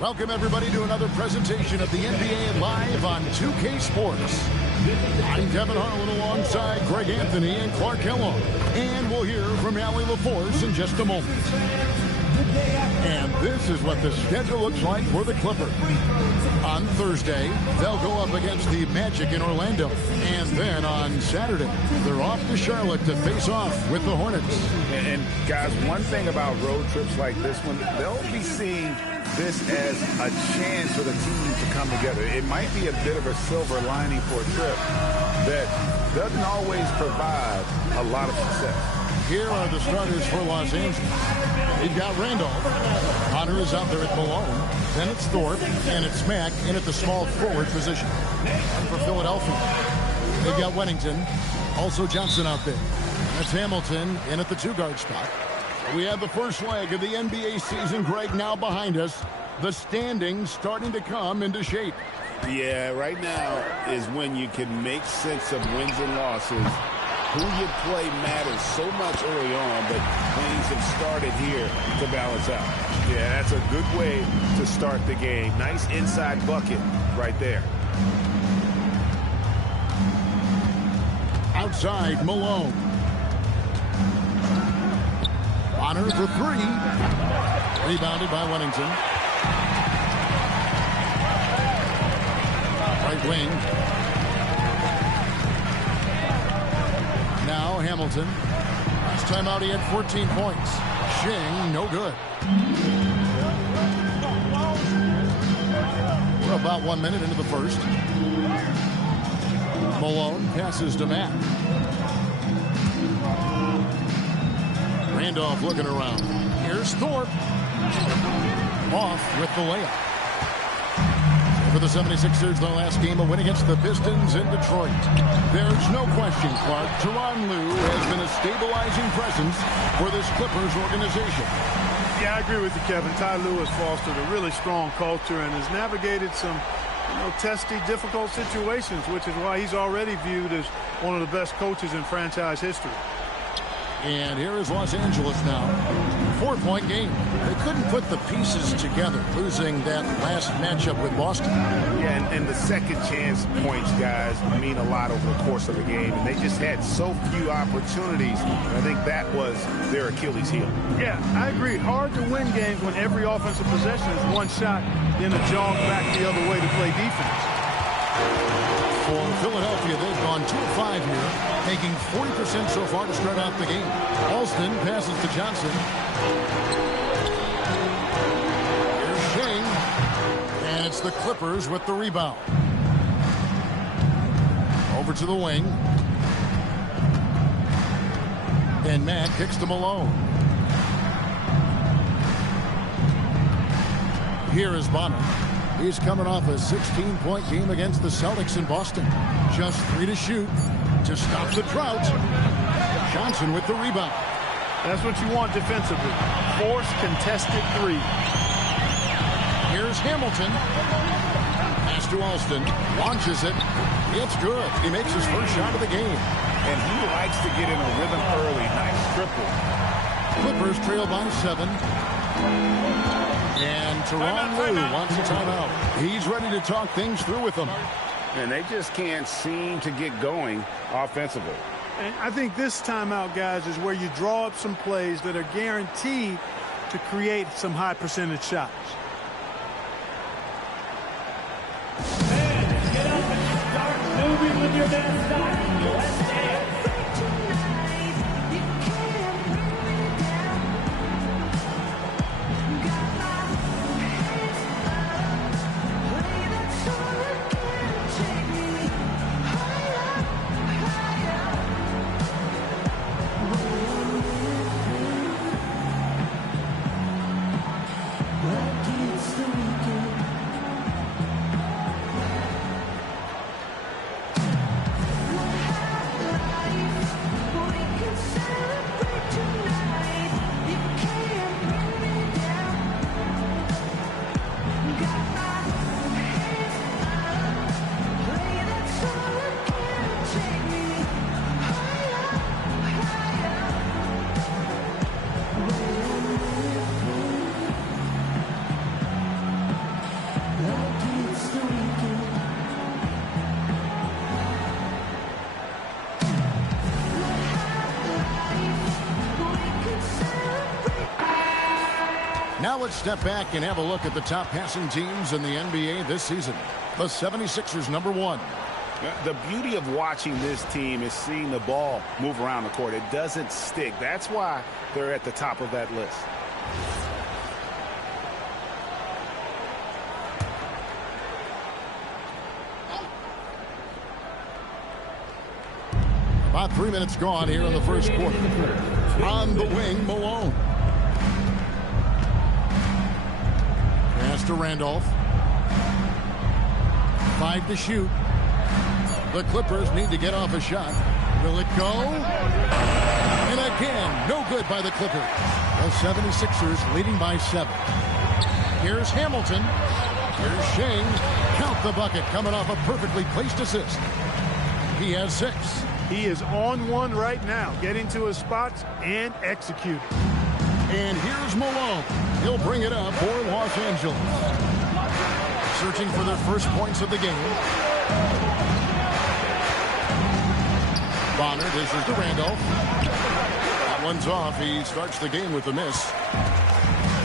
Welcome, everybody, to another presentation of the NBA Live on 2K Sports. I'm Kevin Harlan alongside Greg Anthony and Clark Kellogg. And we'll hear from Allie LaForce in just a moment. And this is what the schedule looks like for the Clippers. On Thursday, they'll go up against the Magic in Orlando. And then on Saturday, they're off to Charlotte to face off with the Hornets. And guys, one thing about road trips like this one, they'll be seeing this as a chance for the team to come together. It might be a bit of a silver lining for a trip that doesn't always provide a lot of success. Here are the starters for Los Angeles. They've got Randolph. Hunter is out there at Malone. Then it's Thorpe, and it's Mack in at the small forward position. And for Philadelphia, they've got Weddington. Also Johnson out there. That's Hamilton in at the two-guard spot. We have the first leg of the NBA season, Greg, now behind us. The standings starting to come into shape. Yeah, right now is when you can make sense of wins and losses. Who you play matters so much early on, but things have started here to balance out. Yeah, that's a good way to start the game. Nice inside bucket right there. Outside, Malone. Honor for three. Rebounded by Weddington. Right wing. Now Hamilton. Last time out he had 14 points. Shing, no good. We're about 1 minute into the first. Malone passes to Matt. Randolph looking around. Here's Thorpe. Off with the layup. For the 76ers, their last game, a win against the Pistons in Detroit. There's no question, Clark, Tyronn Lue has been a stabilizing presence for this Clippers organization. Yeah, I agree with you, Kevin. Ty Lue has fostered a really strong culture and has navigated some testy, difficult situations, which is why he's already viewed as one of the best coaches in franchise history. And here is Los Angeles now. 4-point game. They couldn't put the pieces together, losing that last matchup with Boston. Yeah, and the second chance points, guys, mean a lot over the course of the game. And they just had so few opportunities. I think that was their Achilles heel. Yeah, I agree. Hard to win games when every offensive possession is one shot, then a jog back the other way to play defense. For Philadelphia, they've gone 2 of 5 here, taking 40% so far to start out the game. Alston passes to Johnson. Here's Shing. And it's the Clippers with the rebound. Over to the wing. And Matt kicks to Malone. Here is Bonner. He's coming off a 16-point game against the Celtics in Boston. Just 3 to shoot to stop the drought. Johnson with the rebound. That's what you want defensively. Force contested three. Here's Hamilton. Pass to Alston. Launches it. It's good. He makes his first shot of the game. And he likes to get in a rhythm early. Nice triple. Clippers trail by 7. And Tyronn Lue wants a timeout. He's ready to talk things through with them. And they just can't seem to get going offensively. And I think this timeout, guys, is where you draw up some plays that are guaranteed to create some high percentage shots. And get up and start moving with your best shot. Let's dance. Now let's step back and have a look at the top passing teams in the NBA this season. The 76ers, number 1. The beauty of watching this team is seeing the ball move around the court. It doesn't stick. That's why they're at the top of that list. About 3 minutes gone here in the first quarter. On the wing, Malone. Pass to Randolph. 5 to shoot. The Clippers need to get off a shot. Will it go? And again, no good by the Clippers. The 76ers leading by 7. Here's Hamilton. Here's Shane. Count the bucket coming off a perfectly placed assist. He has 6. He is on one right now, getting to his spots and executing. And here's Malone. He'll bring it up for Los Angeles. Searching for their first points of the game. Bonner dishes to Randolph. That one's off. He starts the game with a miss.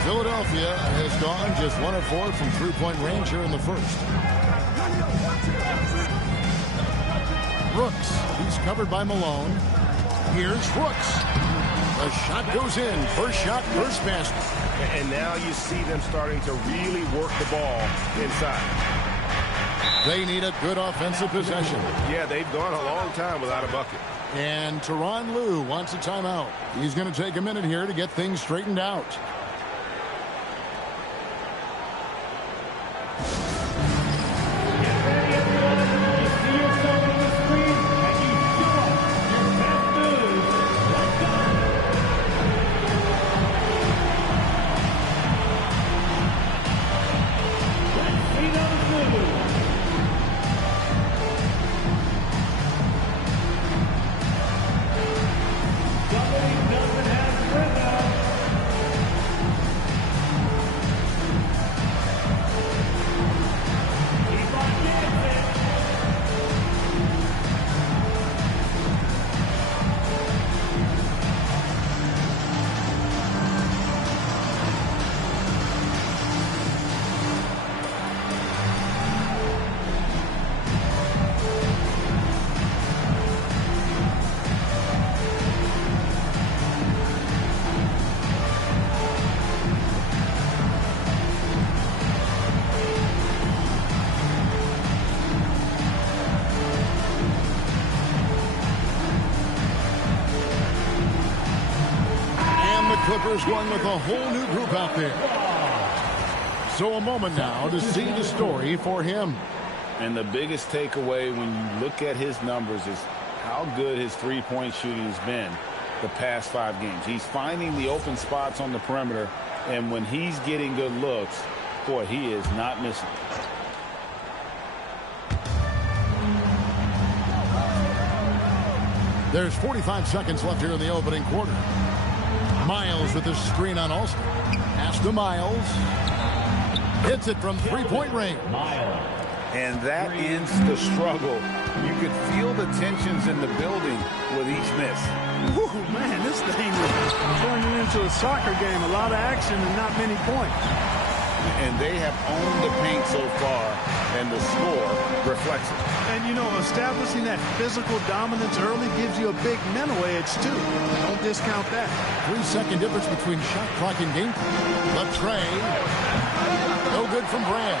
Philadelphia has gone just 1 of 4 from three-point range here in the first. Brooks. He's covered by Malone. Here's Brooks. The shot goes in. First shot, first basket. And now you see them starting to really work the ball inside. They need a good offensive possession. Yeah, they've gone a long time without a bucket. And Tyronn Lue wants a timeout. He's going to take a minute here to get things straightened out. Clippers going with a whole new group out there. So a moment now to see the story for him. And the biggest takeaway when you look at his numbers is how good his three-point shooting has been the past 5 games. He's finding the open spots on the perimeter, and when he's getting good looks, boy, he is not missing. There's 45 seconds left here in the opening quarter. Miles with the screen on Alston. Pass to Miles. Hits it from three-point range. And that ends the struggle. You could feel the tensions in the building with each miss. Woo, man, this thing is turning into a soccer game. A lot of action and not many points. And they have owned the paint so far, and the score reflects it. And, you know, establishing that physical dominance early gives you a big mental edge, too. Don't discount that. 3-second difference between shot clock and game. Latrey. No good from Brand.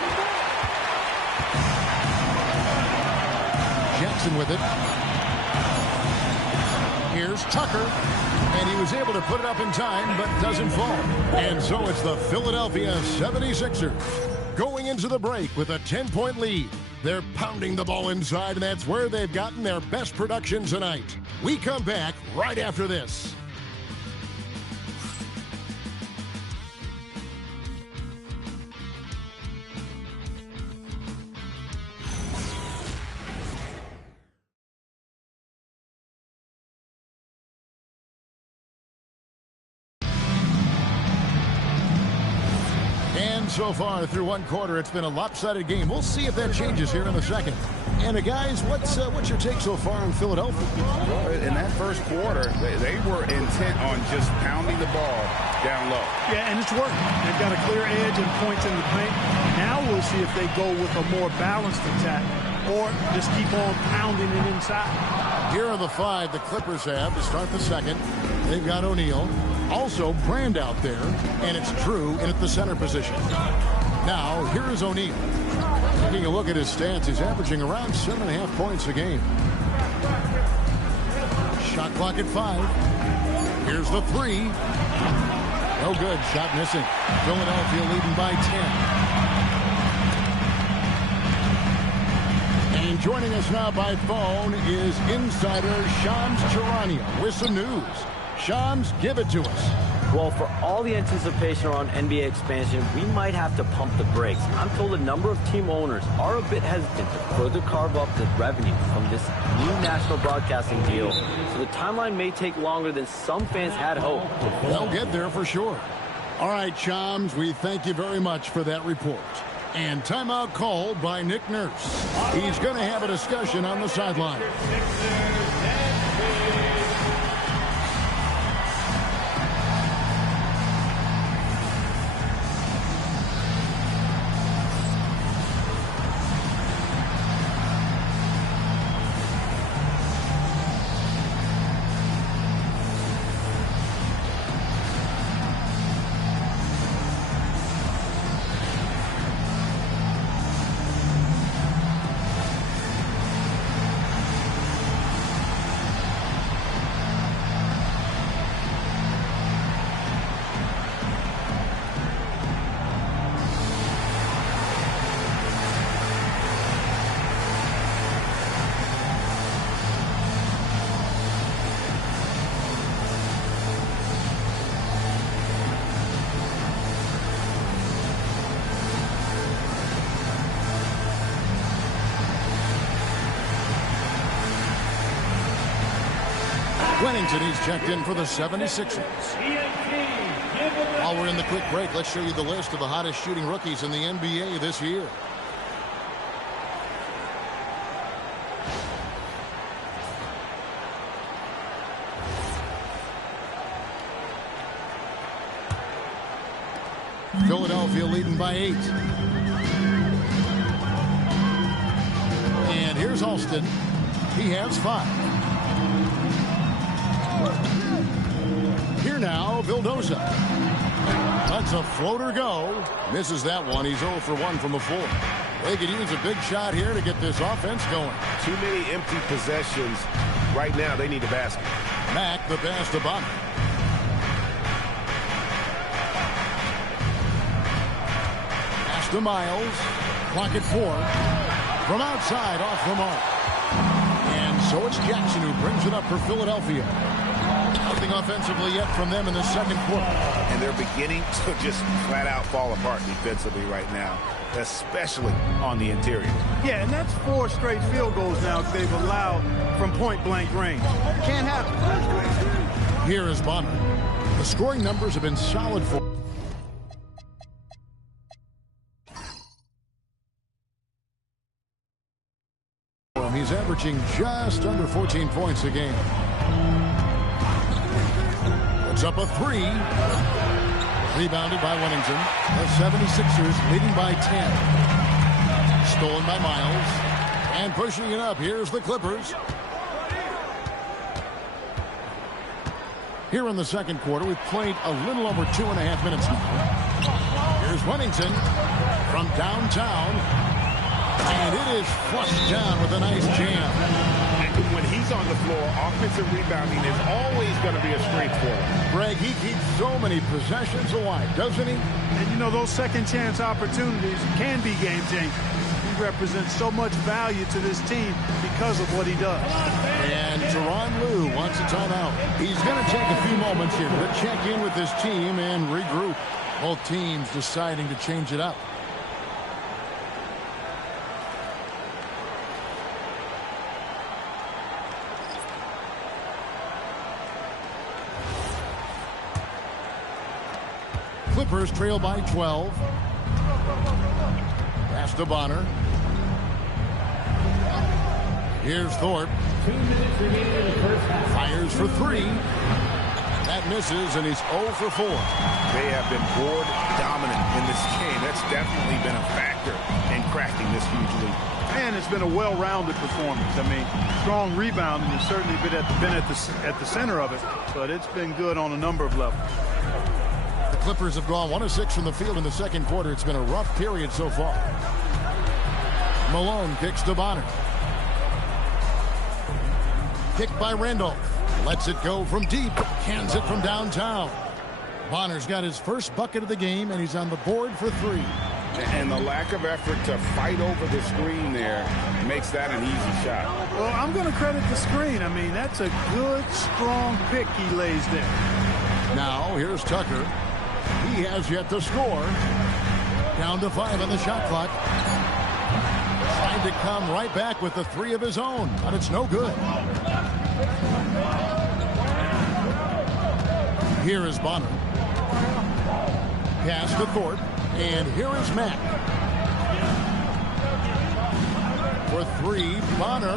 Jackson with it. Here's Tucker. And he was able to put it up in time, but doesn't fall. And so it's the Philadelphia 76ers going into the break with a 10-point lead. They're pounding the ball inside, and that's where they've gotten their best production tonight. We come back right after this. So far through one quarter, it's been a lopsided game. We'll see if that changes here in the second. And guys, what's your take so far on Philadelphia? Well, in that first quarter, they were intent on just pounding the ball down low. Yeah, and it's working. They've got a clear edge and points in the paint. Now we'll see if they go with a more balanced attack or just keep on pounding it inside. Here are the 5 the Clippers have to start the second. They've got O'Neal. Also, Brand out there, and it's Drew in at the center position. Now, here is O'Neal. Taking a look at his stats, he's averaging around 7.5 points a game. Shot clock at 5. Here's the 3. No good. Shot missing. Philadelphia leading by 10. And joining us now by phone is insider Shams Charania with some news. Shams, give it to us. Well, for all the anticipation around NBA expansion, we might have to pump the brakes. I'm told a number of team owners are a bit hesitant to further carve up the revenue from this new national broadcasting deal, so the timeline may take longer than some fans had hoped. They'll get there for sure. All right, Shams, we thank you very much for that report. And timeout called by Nick Nurse. He's going to have a discussion on the sideline. Wennington, he's checked in for the 76ers. While we're in the quick break, let's show you the list of the hottest shooting rookies in the NBA this year. Philadelphia leading by 8. And here's Alston. He has 5. Here now, Vildoza. Lets a floater go. Misses that one. He's 0 for 1 from the floor. They could use a big shot here to get this offense going. Too many empty possessions. Right now, they need a basket. Mack, the pass to Bonner. Pass to Miles. Clock at 4. From outside, off the mark. And so it's Jackson who brings it up for Philadelphia. Nothing offensively yet from them in the second quarter. And they're beginning to just flat out fall apart defensively right now, especially on the interior. Yeah, and that's 4 straight field goals now they've allowed from point-blank range. Can't happen. Here is Bonner. The scoring numbers have been solid for him. He's averaging just under 14 points a game. Puts up a 3. Rebounded by Wennington. The 76ers leading by 10. Stolen by Miles. And pushing it up. Here's the Clippers. Here in the second quarter, we've played a little over 2.5 minutes now. Here's Wennington from downtown. And it is flushed down with a nice jam. When he's on the floor, offensive rebounding is always going to be a strength for him. Greg, he keeps so many possessions alive, doesn't he? And, you know, those second-chance opportunities can be game-changing. He represents so much value to this team because of what he does. And Tyronn Lue wants a timeout. He's going to take a few moments here to check in with his team and regroup. Both teams deciding to change it up. Clippers trail by 12. Pass to Bonner. Here's Thorpe. 2 minutes remaining in the first half. Fires for 3. That misses, and he's 0 for 4. They have been board dominant in this game. That's definitely been a factor in cracking this huge lead. And it's been a well-rounded performance. I mean, strong rebounding has certainly been at the center of it, but it's been good on a number of levels. The Clippers have gone 1 of 6 from the field in the second quarter. It's been a rough period so far. Malone kicks to Bonner. Kicked by Randolph. Lets it go from deep. Cans it from downtown. Bonner's got his first bucket of the game, and he's on the board for 3. And the lack of effort to fight over the screen there makes that an easy shot. Well, I'm going to credit the screen. I mean, that's a good, strong pick he lays there. Now, here's Tucker. He has yet to score. Down to 5 on the shot clock. Trying to come right back with the 3 of his own, but it's no good. Here is Bonner. Pass to Thorpe. And here is Mack. For 3, Bonner.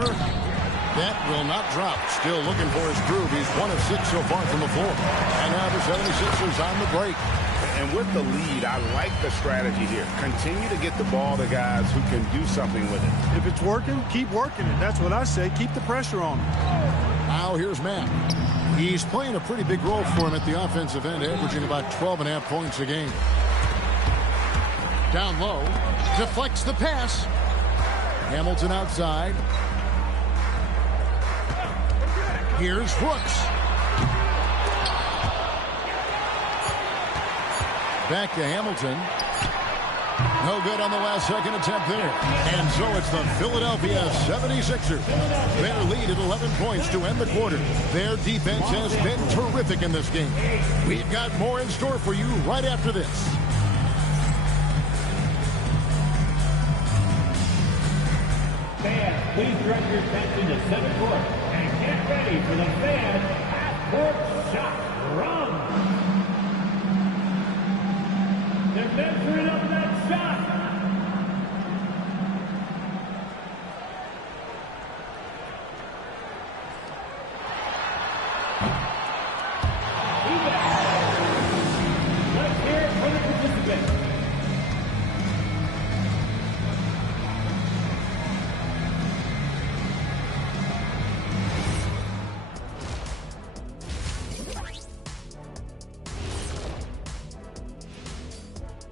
That will not drop. Still looking for his groove. He's 1 of 6 so far from the floor. And now the 76ers on the break. And with the lead, I like the strategy here. Continue to get the ball to guys who can do something with it. If it's working, keep working it. That's what I say. Keep the pressure on him. Now here's Mack. He's playing a pretty big role for him at the offensive end, averaging about 12.5 points a game. Down low, deflects the pass. Hamilton outside. Here's Brooks. Back to Hamilton. No good on the last second attempt there. And so it's the Philadelphia 76ers. Their lead at 11 points to end the quarter. Their defense has been terrific in this game. We've got more in store for you right after this. Fans, please direct your attention to center court and get ready for the fan half-court shot run. They're measuring up that shot. Let's hear it for the participants.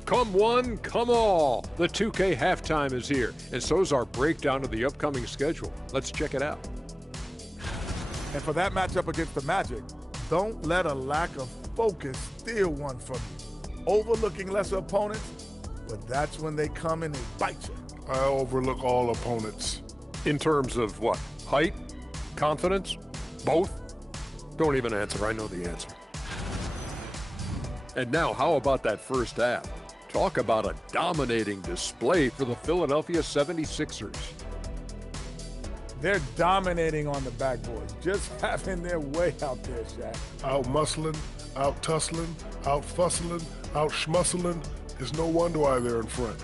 Come one, come all. The 2K halftime is here, and so's our breakdown of the upcoming schedule. Let's check it out. And for that matchup against the Magic, don't let a lack of focus steal one from you. Overlooking lesser opponents, but that's when they come and they bite you. I overlook all opponents. In terms of what? Height? Confidence? Both? Don't even answer. I know the answer. And now, how about that first half? Talk about a dominating display for the Philadelphia 76ers. They're dominating on the backboard, just having their way out there, Shaq. Out muscling, out tussling, out fussling, out schmuscling. It's no wonder why they're in front.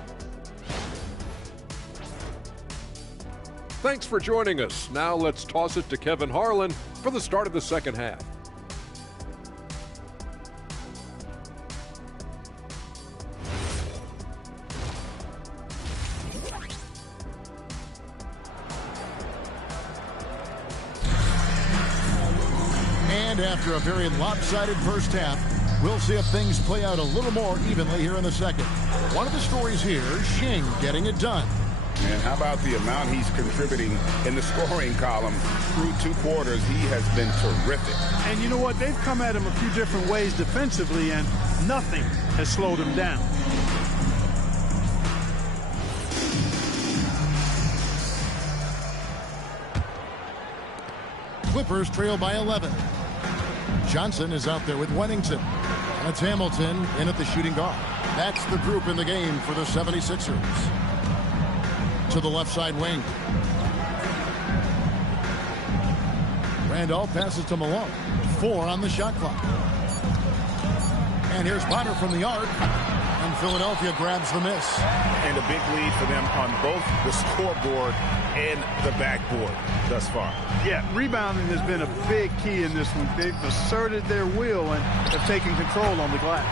Thanks for joining us. Now let's toss it to Kevin Harlan for the start of the second half. And after a very lopsided first half, we'll see if things play out a little more evenly here in the second. One of the stories here, Shing getting it done. And how about the amount he's contributing in the scoring column through 2 quarters? He has been terrific. And you know what? They've come at him a few different ways defensively, and nothing has slowed him down. Clippers trail by 11. Johnson is out there with Wennington. And it's Hamilton in at the shooting guard. That's the group in the game for the 76ers. To the left side wing. Randolph passes to Malone. 4 on the shot clock. And here's Bonner from the arc. And Philadelphia grabs the miss. And a big lead for them on both the scoreboard and the backboard thus far. Yeah, rebounding has been a big key in this one. They've asserted their will and have taken control on the glass.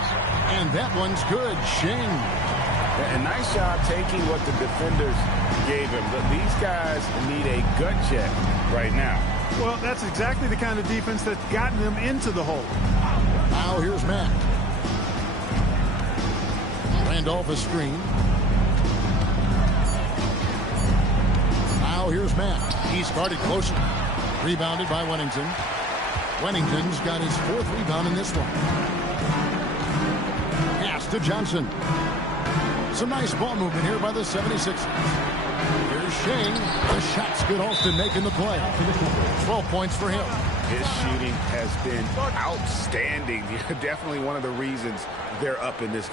And that one's good. Shane. A nice job taking what the defenders gave him. But these guys need a gut check right now. Well, that's exactly the kind of defense that's gotten them into the hole. Now here's Matt. Randolph a screen. Now here's Matt. He started closer. Rebounded by Wennington. Wennington's got his 4th rebound in this one. Pass to Johnson. Some nice ball movement here by the 76ers. Here's Shane. The shot's good. Alston making the play. 12 points for him. His shooting has been outstanding. Definitely one of the reasons they're up in this.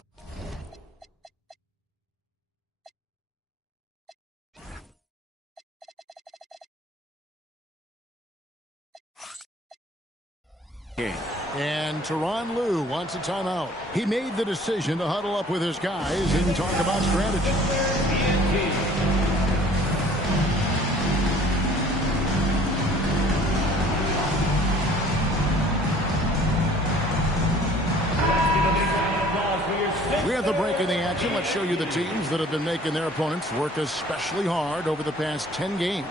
Game. And Tyronn Lue wants a timeout. He made the decision to huddle up with his guys and talk about strategy. We have the break in the action. Let's show you the teams that have been making their opponents work especially hard over the past 10 games.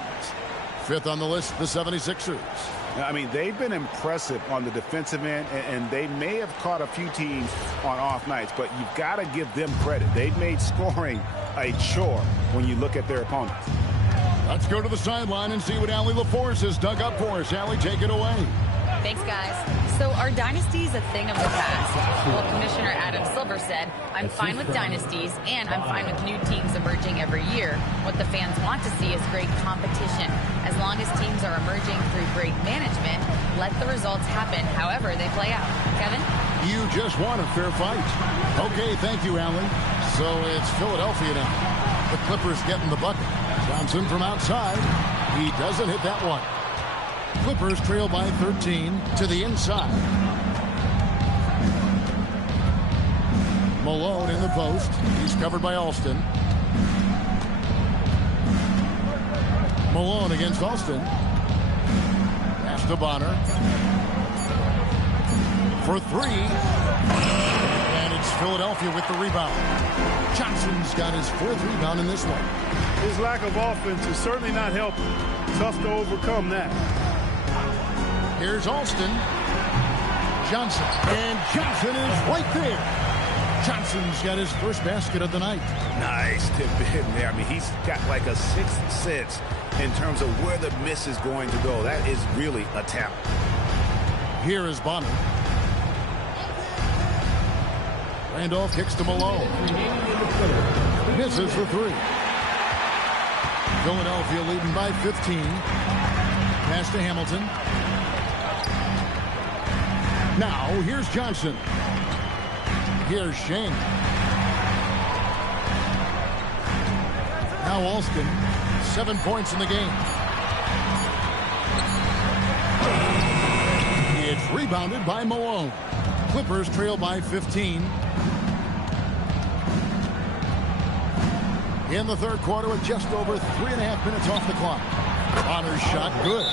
5th on the list, the 76ers. I mean, they've been impressive on the defensive end, and they may have caught a few teams on off nights, but you've got to give them credit. They've made scoring a chore when you look at their opponents. Let's go to the sideline and see what Allie LaForce has dug up for us. Allie, take it away. Thanks, guys. So are dynasties a thing of the past? Well, Commissioner Adam Silver said, I'm fine with dynasties, and I'm fine with new teams emerging every year. What the fans want to see is great competition. As long as teams are emerging through great management, let the results happen however they play out. Kevin? You just won a fair fight. Okay, thank you, Allie. So it's Philadelphia now. The Clippers getting the bucket. Johnson from outside. He doesn't hit that one. Clippers trail by 13 to the inside. Malone in the post. He's covered by Alston. Malone against Alston. Pass to Bonner. For 3. And it's Philadelphia with the rebound. Johnson's got his 4th rebound in this one. His lack of offense is certainly not helping. Tough to overcome that. Here's Alston. Johnson. And Johnson is right there. Johnson's got his first basket of the night. Nice tip in there. I mean, he's got like a 6th sense in terms of where the miss is going to go. That is really a talent. Here is Bonner. Randolph kicks to Malone. Misses for 3. Philadelphia leading by 15. Pass to Hamilton. Now, here's Johnson. Here's Shane. Now Alston, 7 points in the game. It's rebounded by Malone. Clippers trail by 15. In the 3rd quarter with just over 3.5 minutes off the clock. Bonner's shot good.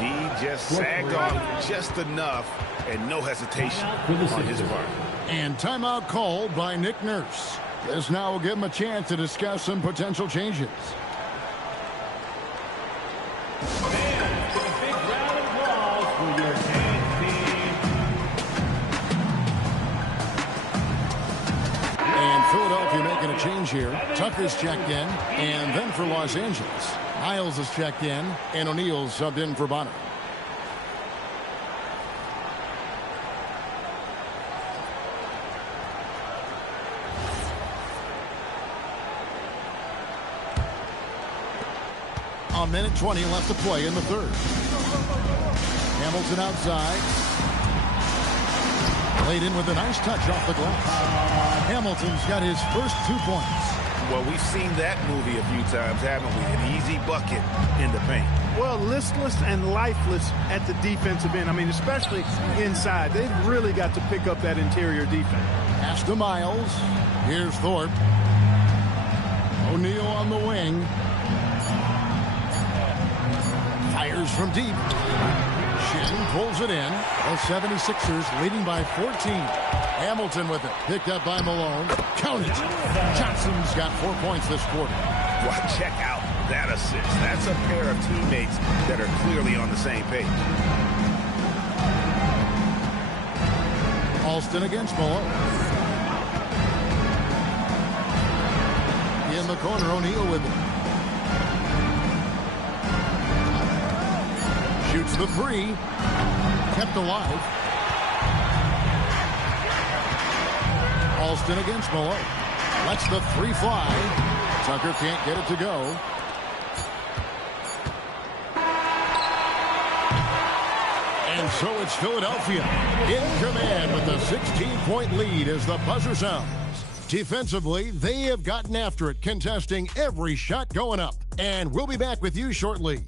D just sagged off just enough and no hesitation on his part. And timeout called by Nick Nurse. This now will give him a chance to discuss some potential changes. And Philadelphia making a change here. Tucker's checked in, and then for Los Angeles, Niles is checked in, and O'Neal's subbed in for Bonner. A minute 20 left to play in the 3rd. Hamilton outside. Laid in with a nice touch off the glass. Hamilton's got his first 2 points. Well, we've seen that movie a few times, haven't we? An easy bucket in the paint. Well, listless and lifeless at the defensive end. I mean, especially inside. They've really got to pick up that interior defense. Pass to Miles. Here's Thorpe. O'Neal on the wing. Fires from deep. Shin pulls it in. The 76ers leading by 14. Hamilton with it. Picked up by Malone. Count it. Johnson's got 4 points this quarter. Well, check out that assist. That's a pair of teammates that are clearly on the same page. Alston against Malone. In the corner, O'Neal with it. Shoots the three. Kept alive. Alston against Malone. Lets the three fly. Tucker can't get it to go. And so it's Philadelphia in command with a 16-point lead as the buzzer sounds. Defensively, they have gotten after it, contesting every shot going up. And we'll be back with you shortly.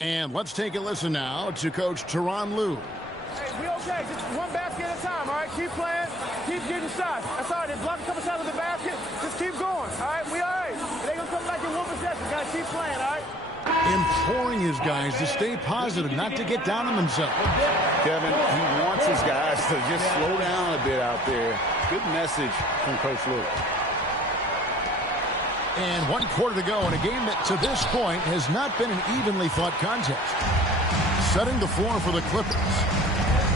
And let's take a listen now to Coach Tyronn Lue. Hey, we okay. Just one basket at a time, all right? Keep playing. Keep getting shots. That's all right. They block a couple shots of the basket. Just keep going, all right? We all right. They're going to come back in one possession. Got to keep playing, all right? Imploring his guys to stay positive, not to get down on themselves. Kevin, he wants his guys to just slow down a bit out there. Good message from Coach Lue. And 1 quarter to go in a game that to this point has not been an evenly fought contest. Setting the floor for the Clippers.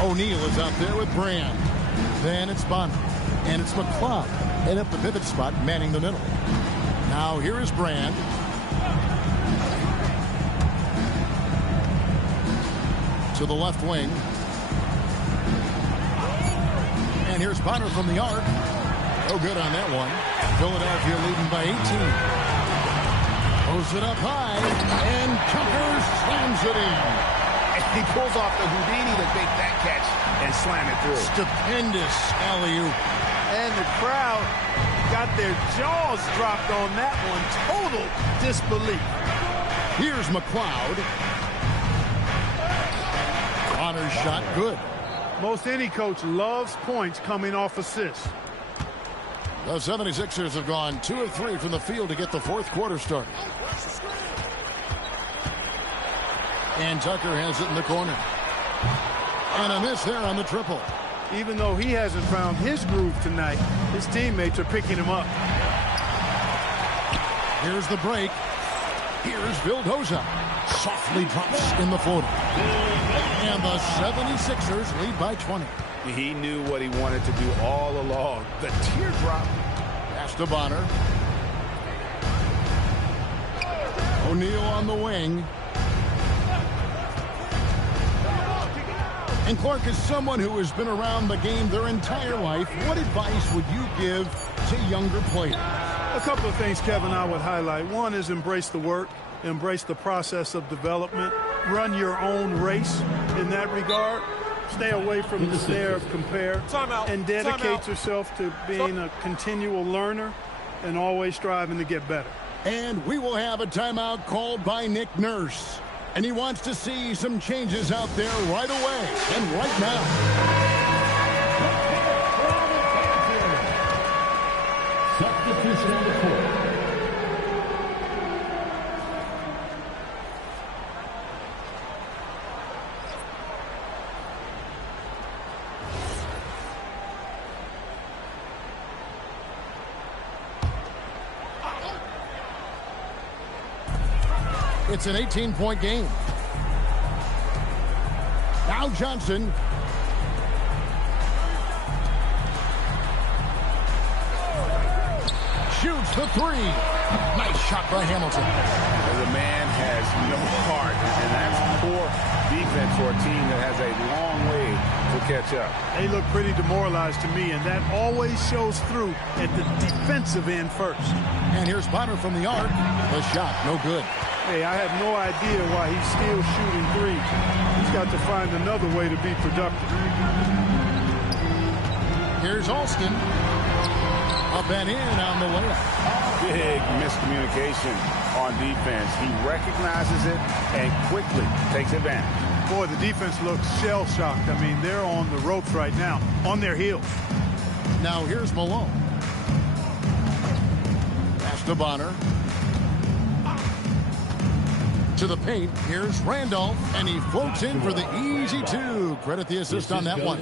O'Neal is out there with Brand. Then it's Bonner. And it's McLeod. And up the pivot spot, manning the middle. Now here is Brand. To the left wing. And here's Bonner from the arc. No good on that one. Philadelphia leading by 18. Throws it up high. And Tucker slams it in. And he pulls off the Houdini to make that catch and slam it through. Stupendous alley-oop. And the crowd got their jaws dropped on that one. Total disbelief. Here's McLeod. Bonner's shot good. Most any coach loves points coming off assists. The 76ers have gone 2 of 3 from the field to get the fourth quarter started. And Tucker has it in the corner. And a miss there on the triple. Even though he hasn't found his groove tonight, his teammates are picking him up. Here's the break. Here's Vildoza. Softly drops in the floater. And the 76ers lead by 20. He knew what he wanted to do all along. The teardrop. Pass to Bonner. O'Neal on the wing. And Clark, is someone who has been around the game their entire life, what advice would you give to younger players? A couple of things, Kevin, I would highlight. One is embrace the work, embrace the process of development, run your own race in that regard. Stay away from the snare of compare and dedicate yourself to being a continual learner and always striving to get better. And we will have a timeout called by Nick Nurse. And he wants to see some changes out there right away and right now. Substitution on the court. It's an 18-point game. Now Johnson. Shoots the three. Nice shot by Hamilton. The man has no heart, and that's poor defense for a team that has a long way to catch up. They look pretty demoralized to me, and that always shows through at the defensive end first. And here's Bonner from the arc. The shot, no good. Hey, I have no idea why he's still shooting threes. He's got to find another way to be productive. Here's Alston. Up and in on the layup. Big miscommunication on defense. He recognizes it and quickly takes advantage. Boy, the defense looks shell-shocked. I mean, they're on the ropes right now, on their heels. Now here's Malone. Pass to Bonner. To the paint. Here's Randolph, and he floats in for the easy two. Credit the assist on that one.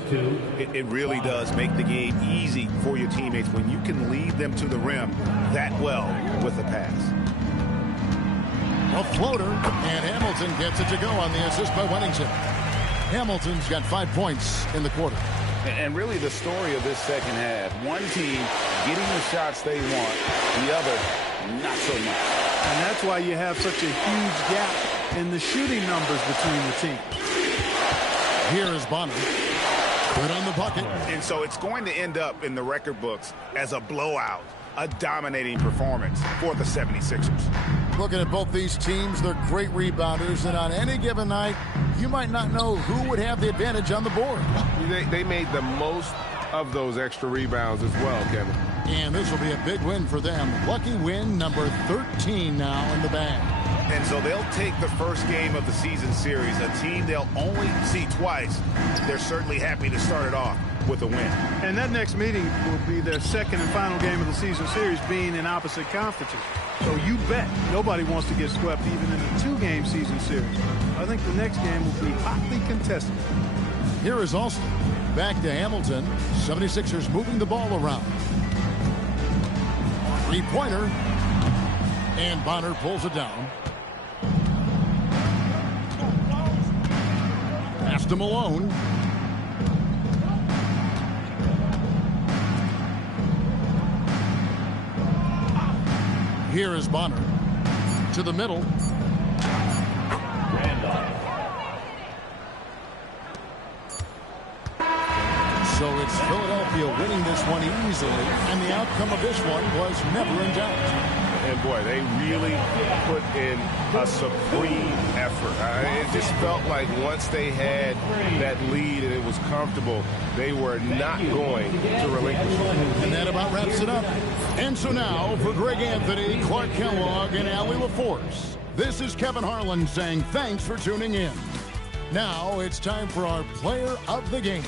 It really does make the game easy for your teammates when you can lead them to the rim that well with a pass. A floater, and Hamilton gets it to go on the assist by Wennington. Hamilton's got 5 points in the quarter. And really the story of this second half, one team getting the shots they want, the other not so much. And that's why you have such a huge gap in the shooting numbers between the teams. Here is Bonner. Good on the bucket. And so it's going to end up in the record books as a blowout, a dominating performance for the 76ers. Looking at both these teams, they're great rebounders, and on any given night, you might not know who would have the advantage on the board. They made the most of those extra rebounds as well, Kevin. And this will be a big win for them. Lucky win number 13 now in the bag. And so they'll take the first game of the season series, a team they'll only see twice. They're certainly happy to start it off with a win. And that next meeting will be their second and final game of the season series, being in opposite conferences. So you bet nobody wants to get swept even in a 2-game season series. I think the next game will be hotly contested. Here is Austin. Back to Hamilton. 76ers moving the ball around. Three-pointer. And Bonner pulls it down. Pass to Malone. Here is Bonner. To the middle. So it's Philadelphia winning this one easily, and the outcome of this one was never in doubt. And boy, they really put in a supreme effort. It just felt like once they had that lead and it was comfortable, they were not going to relinquish it. And that about wraps it up. And so now, for Greg Anthony, Clark Kellogg, and Allie LaForce, this is Kevin Harlan saying thanks for tuning in. Now it's time for our player of the game.